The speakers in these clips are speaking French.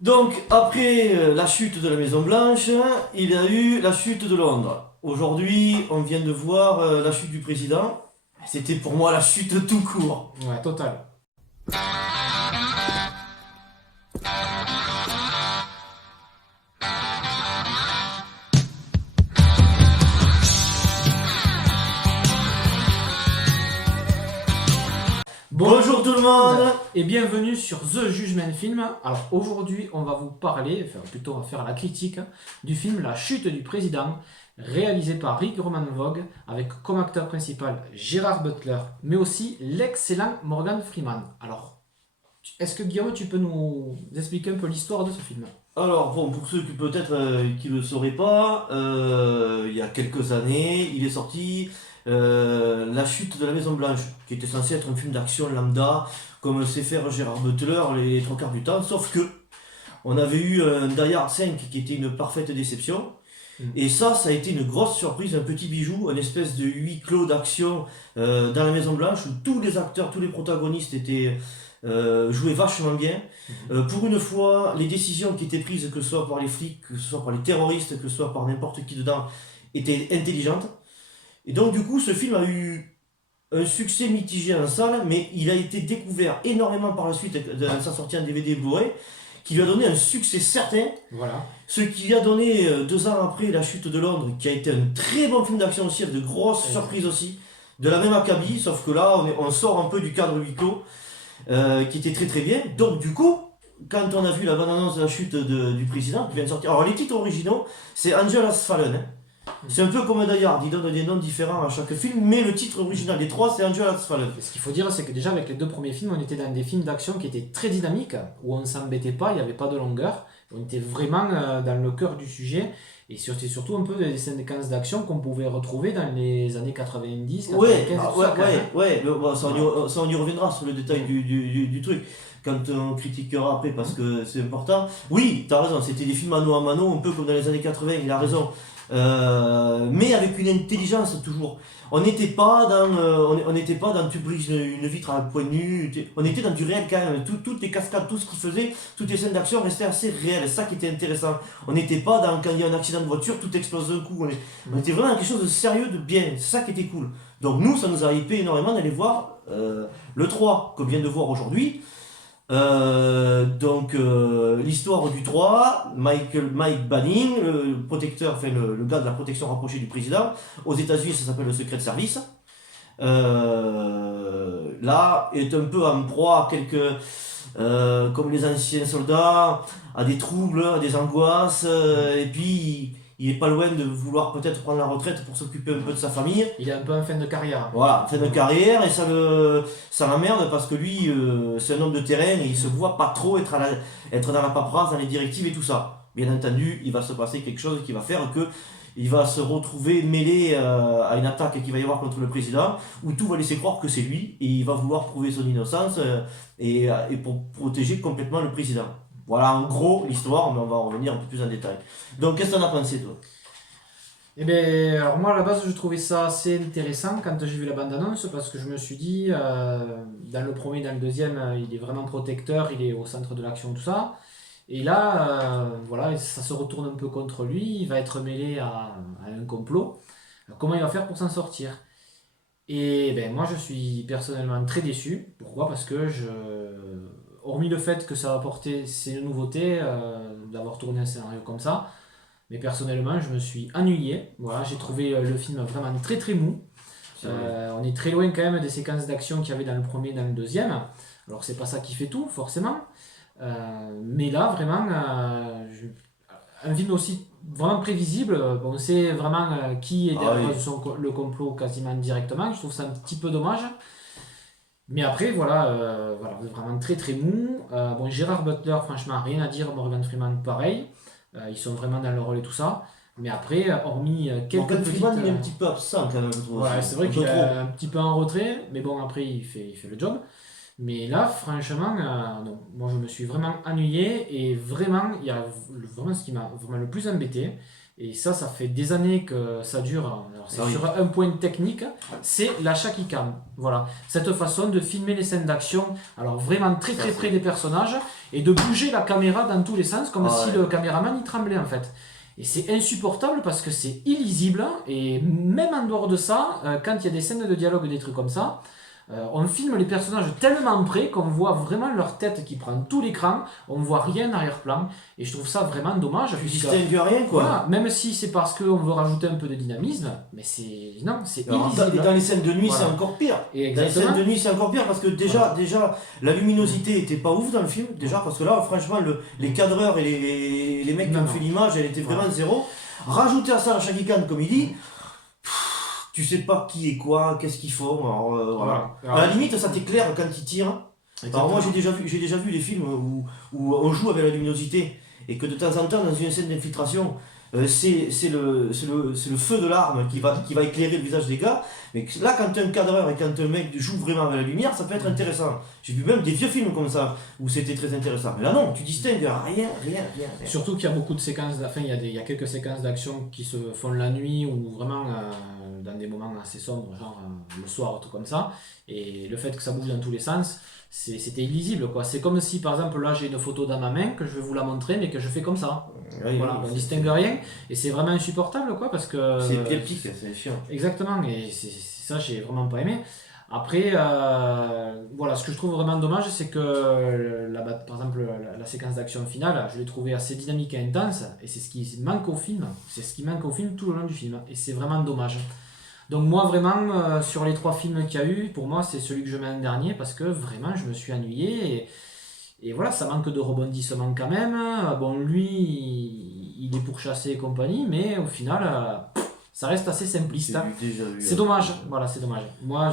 Donc, après la chute de la Maison Blanche, il y a eu la chute de Londres. Aujourd'hui, on vient de voir la chute du président. C'était pour moi la chute tout court. Ouais, total. Bonjour tout le monde. Et bienvenue sur The Judgment Film. Alors aujourd'hui, on va vous parler, enfin plutôt on va faire la critique du film La Chute du Président, réalisé par Rick Roman Vogue, avec comme acteur principal Gérard Butler, mais aussi l'excellent Morgan Freeman. Alors, est-ce que Guillaume, tu peux nous expliquer un peu l'histoire de ce film? Alors, bon, pour ceux qui peut-être qui ne le sauraient pas, il y a quelques années, il est sorti La chute de la Maison Blanche, qui était censé être un film d'action lambda, comme sait faire Gérard Butler les trois quarts du temps, sauf que on avait eu un Die Hard 5 qui était une parfaite déception. Et ça a été une grosse surprise, un petit bijou, une espèce de huis clos d'action dans la Maison Blanche où tous les acteurs, tous les protagonistes étaient jouaient vachement bien. Pour une fois, les décisions qui étaient prises, que ce soit par les flics, que ce soit par les terroristes, que ce soit par n'importe qui dedans, étaient intelligentes. Et donc du coup, ce film a eu un succès mitigé en salle, mais il a été découvert énormément par la suite de sa sortie en DVD et Blu-ray, qui lui a donné un succès certain. Voilà. Ce qui lui a donné 2 ans après la chute de Londres, qui a été un très bon film d'action aussi, avec de grosses surprises aussi, de la même acabit, sauf que là on sort un peu du cadre huis clos, qui était très très bien. Donc du coup, quand on a vu la bande-annonce de la chute du président qui vient de sortir, alors les titres originaux, c'est Angel Has Fallen. Hein. C'est un peu comme Die Hard, ils donnent des noms différents à chaque film, mais le titre original des trois, c'est Angel Has Fallen. Et ce qu'il faut dire, c'est que déjà avec les deux premiers films, on était dans des films d'action qui étaient très dynamiques, où on ne s'embêtait pas, il n'y avait pas de longueur. On était vraiment dans le cœur du sujet. Et c'était surtout un peu des séquences d'action qu'on pouvait retrouver dans les années 90, 95 Ouais, et tout ouais, ça, quand même. ouais, mais bon, Voilà. ça on y reviendra sur le détail du truc, quand on critiquera après, parce que c'est important. Oui, t'as raison, c'était des films mano à mano, un peu comme dans les années 80, il a raison. Mais avec une intelligence toujours. On n'était pas dans, on n'était pas dans tu brises une vitre à point nu, on était dans du réel quand même. Toutes les cascades, tout ce qu'il faisait, toutes les scènes d'action restaient assez réelles, c'est ça qui était intéressant. On n'était pas dans quand il y a un accident de voiture, tout explose d'un coup. On était vraiment dans quelque chose de sérieux, de bien, c'est ça qui était cool. Donc nous, ça nous a hypé énormément d'aller voir le 3 que vient de voir aujourd'hui. L'histoire du 3, Mike Banning, le protecteur, enfin le gars de la protection rapprochée du président, aux États-Unis ça s'appelle le Secret Service. Là est un peu en proie à quelques, comme les anciens soldats, à des troubles, à des angoisses, et puis il est pas loin de vouloir peut-être prendre la retraite pour s'occuper un peu de sa famille. Il est un peu en fin de carrière. Voilà, fin de carrière, et ça l'emmerde parce que lui, c'est un homme de terrain et il se voit pas trop être dans la paperasse, dans les directives et tout ça. Bien entendu, il va se passer quelque chose qui va faire que il va se retrouver mêlé à une attaque qu'il va y avoir contre le président, où tout va laisser croire que c'est lui, et il va vouloir prouver son innocence et pour protéger complètement le président. Voilà en gros l'histoire, mais on va en revenir un peu plus en détail. Donc qu'est-ce que t'en as pensé toi? Eh bien, alors moi à la base je trouvais ça assez intéressant quand j'ai vu la bande-annonce parce que je me suis dit, dans le premier, dans le deuxième, il est vraiment protecteur, il est au centre de l'action, tout ça. Et là, voilà, ça se retourne un peu contre lui, il va être mêlé à un complot. Alors, comment il va faire pour s'en sortir? Et ben moi je suis personnellement très déçu. Pourquoi? Parce que hormis le fait que ça va apporter ces nouveautés, d'avoir tourné un scénario comme ça, mais personnellement, je me suis ennuyé. Voilà, j'ai trouvé le film vraiment très très mou. C'est vrai. On est très loin quand même des séquences d'action qu'il y avait dans le premier et dans le deuxième. Alors c'est pas ça qui fait tout, forcément. Mais là, vraiment, un film aussi vraiment prévisible. On sait vraiment qui est Ah derrière oui. le complot quasiment directement. Je trouve ça un petit peu dommage. Mais après, voilà, voilà, vraiment très très mou. Bon, Gérard Butler, franchement, rien à dire. Morgan Freeman, pareil. Ils sont vraiment dans le rôle et tout ça. Mais après, hormis quelques Morgan petites. Freeman il est un petit peu absent quand même, je trouve aussi. Ouais, c'est vrai Un qu'il peu est trop. un petit peu en retrait, mais bon, après, il fait le job. Mais là, franchement, non. Moi, je me suis vraiment ennuyé et vraiment, il y a vraiment ce qui m'a vraiment le plus embêté. Et ça fait des années que ça dure. Alors, c'est Ah oui. sur un point technique, c'est la shaky cam. Voilà. Cette façon de filmer les scènes d'action, alors vraiment très Ça, très c'est- près des personnages et de bouger la caméra dans tous les sens comme Ah si ouais. le caméraman il tremblait en fait. Et c'est insupportable parce que c'est illisible et même en dehors de ça, quand il y a des scènes de dialogue, des trucs comme ça, on filme les personnages tellement près qu'on voit vraiment leur tête qui prend tout l'écran, on voit rien en arrière-plan, et je trouve ça vraiment dommage, Tu puisque distingues rien, quoi. voilà, même si c'est parce qu'on veut rajouter un peu de dynamisme, mais c'est non, c'est Alors, illisible. dans les scènes de nuit, Voilà. c'est encore pire. Et Dans les scènes exactement. de nuit, c'est encore pire parce que déjà, la luminosité était pas ouf dans le film. Déjà, parce que là, franchement, les cadreurs et les mecs qui Non, ont non. fait l'image, elle était vraiment Voilà. zéro. Rajouter à ça la Shaky Khan, comme il dit, tu sais pas qui est quoi, qu'est-ce qu'ils font. Alors, voilà. Voilà. À la limite, ça t'éclaire quand ils tirent. Alors moi j'ai déjà vu les films où on joue avec la luminosité et que de temps en temps dans une scène d'infiltration c'est le feu de l'arme qui va éclairer le visage des gars. Mais là quand un cadreur et quand un mec joue vraiment avec la lumière ça peut être intéressant. J'ai vu même des vieux films comme ça où c'était très intéressant. Mais là non, tu distingues rien. Surtout qu'il y a beaucoup de séquences, enfin il y a quelques séquences d'action qui se font la nuit ou vraiment dans des moments assez sombres, genre le soir, tout comme ça. Et le fait que ça bouge dans tous les sens, c'était illisible quoi. C'est comme si par exemple là j'ai une photo dans ma main que je vais vous la montrer mais que je fais comme ça. Voilà, on distingue rien et c'est vraiment insupportable quoi parce que c'est épileptique, c'est chiant. exactement et ça j'ai vraiment pas aimé. Après voilà, ce que je trouve vraiment dommage c'est que par exemple la séquence d'action finale, je l'ai trouvé assez dynamique et intense et c'est ce qui manque au film, c'est ce qui manque au film tout le long du film et c'est vraiment dommage. Donc moi vraiment sur les trois films qu'il y a eu, pour moi c'est celui que je mets en dernier parce que vraiment je me suis ennuyé et voilà, ça manque de rebondissement quand même. Bon, lui, il est pourchassé et compagnie, mais au final, ça reste assez simpliste. C'est du déjà vu. C'est dommage, voilà, c'est dommage. Moi,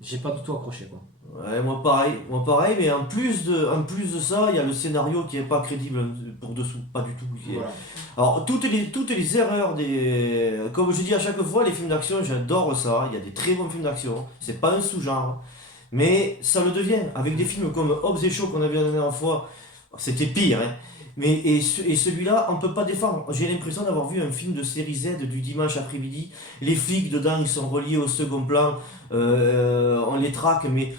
j'ai pas du tout accroché, quoi. Ouais, moi pareil, mais en plus de ça, il y a le scénario qui est pas crédible pour dessous, pas du tout. Voilà. Alors, toutes les erreurs des. Comme je dis à chaque fois, les films d'action, j'adore ça. Il y a des très bons films d'action. C'est pas un sous-genre. Mais ça le devient. Avec des films comme Hobbs et Shaw qu'on a vu la dernière fois, c'était pire. Hein. Et celui-là, on peut pas défendre. J'ai l'impression d'avoir vu un film de série Z du dimanche après-midi. Les flics dedans, ils sont reliés au second plan. On les traque, mais.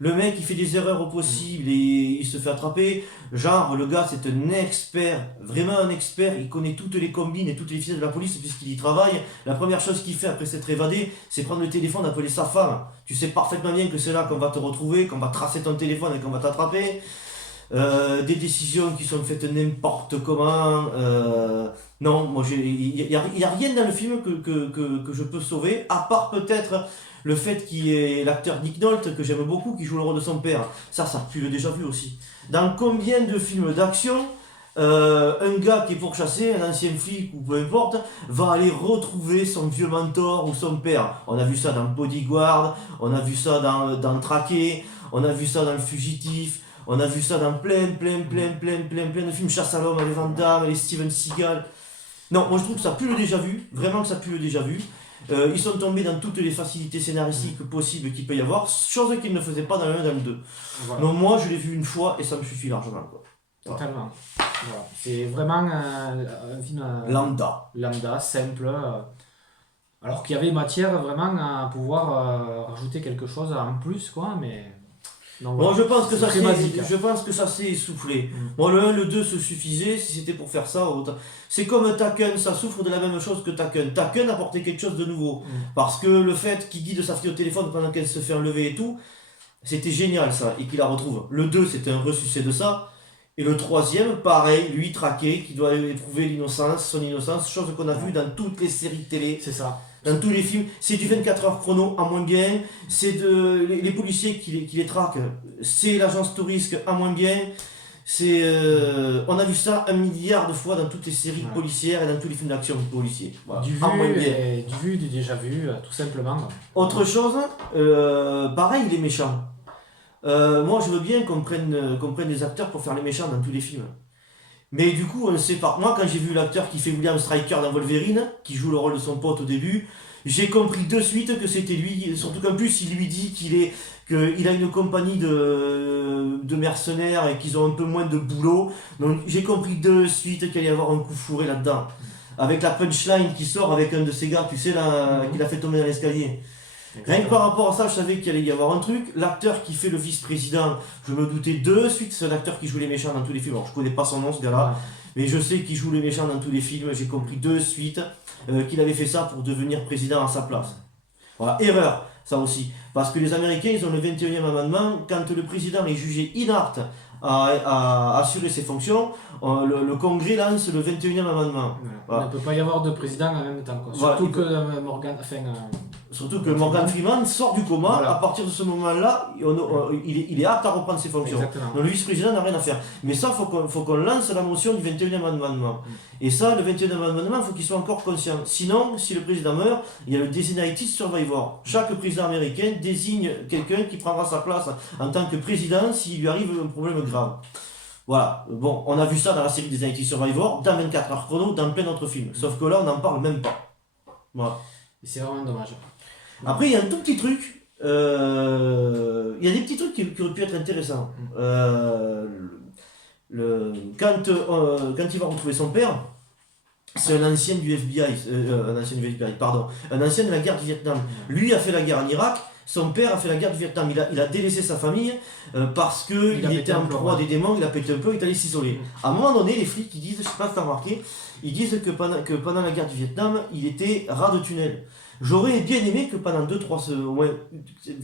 Le mec il fait des erreurs au possible et il se fait attraper. Genre le gars c'est un expert, vraiment un expert, il connaît toutes les combines et toutes les ficelles de la police puisqu'il y travaille. La première chose qu'il fait après s'être évadé, c'est prendre le téléphone, appeler sa femme. Tu sais parfaitement bien que c'est là qu'on va te retrouver, qu'on va tracer ton téléphone et qu'on va t'attraper. Des décisions qui sont faites n'importe comment. Non, moi y a rien dans le film que je peux sauver, à part peut-être le fait qu'il y ait l'acteur Nick Nolte, que j'aime beaucoup, qui joue le rôle de son père. Ça tu l'as déjà vu aussi. Dans combien de films d'action, un gars qui est pourchassé, un ancien flic ou peu importe, va aller retrouver son vieux mentor ou son père. On a vu ça dans Bodyguard, on a vu ça dans Traqué, on a vu ça dans Le Fugitif, on a vu ça dans plein de films. Chasse à l'homme avec Van Damme, les Steven Seagal. Non, moi je trouve que ça pue le déjà vu, vraiment que ça pue le déjà vu. Ils sont tombés dans toutes les facilités scénaristiques possibles qu'il peut y avoir, chose qu'ils ne faisaient pas dans le 1 et dans le 2. Voilà. Donc moi je l'ai vu une fois et ça me suffit largement. Quoi. Totalement. Voilà. C'est vraiment un film Lambda, simple. Alors qu'il y avait matière vraiment à pouvoir rajouter quelque chose en plus, quoi, mais. Non, Bon, voilà. je pense que C'est très basique. je pense que ça s'est essoufflé. Mm. Bon, le 1, le 2 se suffisait, si c'était pour faire ça, autant. C'est comme Taken, ça souffre de la même chose que Taken. Taken apportait quelque chose de nouveau. Mm. Parce que le fait qu'il guide sa fille au téléphone pendant qu'elle se fait enlever et tout, c'était génial ça, et qu'il la retrouve. Le 2, c'était un ressuscité de ça. Et le troisième, pareil, lui traqué, qui doit éprouver son innocence, chose qu'on a vue dans toutes les séries de télé. C'est ça. Dans tous les films, c'est du 24 heures chrono à moins bien, c'est les policiers qui les traquent, c'est l'agence touriste à moins bien, on a vu ça 1 milliard de fois dans toutes les séries policières et dans tous les films d'action policiers. Voilà, Du à moins bien. vu, du vu, du déjà vu, tout simplement. Autre chose, pareil, il est méchant. Moi je veux bien qu'on prenne des acteurs pour faire les méchants dans tous les films. Mais du coup, on ne sait pas. Moi, quand j'ai vu l'acteur qui fait William Stryker dans Wolverine, qui joue le rôle de son pote au début, J'ai compris de suite que c'était lui, surtout qu'en plus il lui dit qu'il a une compagnie de mercenaires et qu'ils ont un peu moins de boulot. Donc j'ai compris de suite qu'il allait y avoir un coup fourré là-dedans. Avec la punchline qui sort avec un de ces gars, tu sais, là, qu'il a fait tomber dans l'escalier. Rien que par rapport à ça, je savais qu'il allait y avoir un truc. L'acteur qui fait le vice-président, je me doutais de suite, c'est l'acteur qui joue les méchants dans tous les films. Alors je connais pas son nom, ce gars-là, mais je sais qu'il joue les méchants dans tous les films. J'ai compris de suite qu'il avait fait ça pour devenir président à sa place. Voilà, erreur, ça aussi. Parce que les Américains, ils ont le 21e amendement. Quand le président est jugé inapte à assurer ses fonctions, le Congrès lance le 21e amendement. Voilà. Il ne peut pas y avoir deux présidents en même temps. Quoi. Voilà, Surtout que Morgan. Surtout que Morgan Freeman sort du coma, à partir de ce moment-là, il est apte à reprendre ses fonctions. Exactement. Donc le vice-président n'a rien à faire. Mais ça, il faut qu'on lance la motion du 21e amendement. Et ça, le 21e amendement, il faut qu'il soit encore conscient. Sinon, si le président meurt, il y a le Designated Survivor. Chaque président américain désigne quelqu'un qui prendra sa place en tant que président s'il lui arrive un problème grave. Voilà, bon, on a vu ça dans la série Designated Survivor, dans 24 heures chrono, dans plein d'autres films. Sauf que là, on n'en parle même pas. Voilà. Et c'est vraiment dommage. Après, il y a un tout petit truc. Il y a des petits trucs qui auraient pu être intéressants. Quand il va retrouver son père, c'est un ancien du FBI, un ancien de la guerre du Vietnam. Lui a fait la guerre en Irak. Son père a fait la guerre du Vietnam. Il a délaissé sa famille parce qu'il était en proie des démons. Il a pété un peu, il est allé s'isoler. À un moment donné, les flics ils disent, je sais pas si t'as remarqué, ils disent que pendant la guerre du Vietnam, il était rat de tunnel. J'aurais bien aimé que pendant 2-3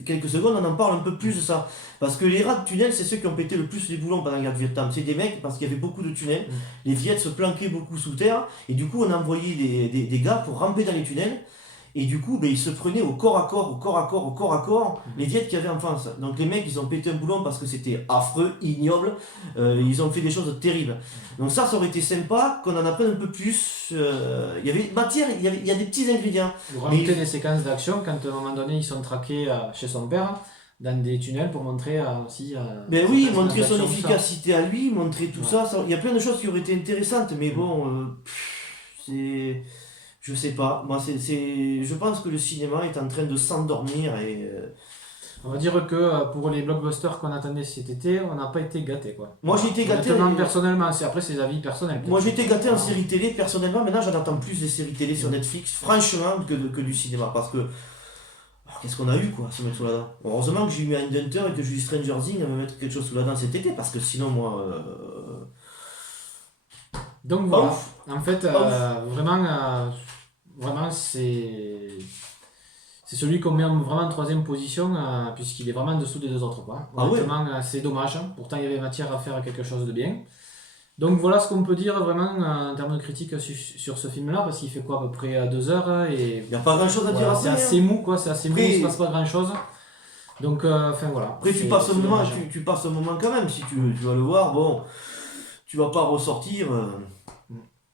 quelques secondes, on en parle un peu plus de ça. Parce que les rats de tunnel, c'est ceux qui ont pété le plus les boulons pendant la guerre du Vietnam. C'est des mecs, parce qu'il y avait beaucoup de tunnels. Les Viets se planquaient beaucoup sous terre. Et du coup, on envoyait des gars pour ramper dans les tunnels. Et du coup, ils se prenaient au corps à corps, les Viets qui avaient en face. Donc les mecs, ils ont pété un boulon parce que c'était affreux, ignoble. Ils ont fait des choses terribles. Donc ça aurait été sympa qu'on en apprenne un peu plus. Il y avait matière, il y a des petits ingrédients. Rajouter des séquences d'action quand à un moment donné, ils sont traqués chez son père dans des tunnels pour montrer aussi... Ben oui, montrer son efficacité à lui, montrer tout ça. Il y a plein de choses qui auraient été intéressantes, mais bon, c'est... Je sais pas, moi je pense que le cinéma est en train de s'endormir et... On va dire que pour les blockbusters qu'on attendait cet été, on n'a pas été gâtés quoi. Moi j'ai été gâté... Personnellement, après c'est avis personnels. Moi j'ai été gâté en série télé, personnellement, maintenant j'en attends plus des séries télé sur Netflix, franchement, que du cinéma, parce que... Alors, qu'est-ce qu'on a eu quoi, à se mettre sous la dent. Heureusement que j'ai eu Mindhunter et que j'ai eu Stranger Things à me mettre quelque chose sous la dent cet été, parce que sinon moi... Donc voilà, en fait, vraiment c'est celui qu'on met vraiment en troisième position, puisqu'il est vraiment en dessous des deux autres. Quoi. Honnêtement, c'est dommage, pourtant il y avait matière à faire quelque chose de bien. Donc voilà ce qu'on peut dire vraiment en termes de critique sur ce film-là, parce qu'il fait quoi à peu près 2 heures et... Il n'y a pas grand-chose à dire après. C'est assez mou, quoi, c'est assez mou, il ne se passe pas grand-chose. Donc, voilà. Après tu passes un moment quand même, si tu vas le voir, bon... Tu vas pas ressortir.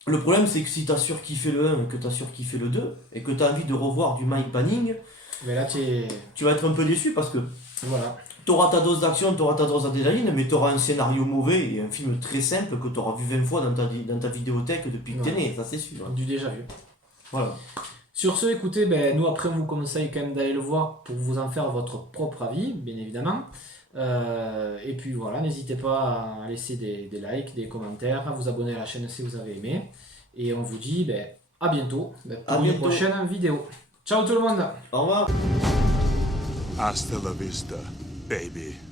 Le problème, c'est que si tu as surkiffé le 1 et que tu as surkiffé le 2 et que tu as envie de revoir du Mike Banning, mais là, tu vas être un peu déçu parce que voilà. tu auras ta dose d'action, tu auras ta dose d'adrénaline, mais tu auras un scénario mauvais et un film très simple que tu auras vu 20 fois dans ta vidéothèque depuis que tu es né, ça c'est sûr. Du déjà vu. Voilà. Sur ce, écoutez, nous après on vous conseille quand même d'aller le voir pour vous en faire votre propre avis, bien évidemment. Et puis voilà, n'hésitez pas à laisser des likes, des commentaires, à vous abonner à la chaîne si vous avez aimé. Et on vous dit à bientôt pour une prochaine vidéo. Ciao tout le monde. Au revoir. Hasta la vista, baby.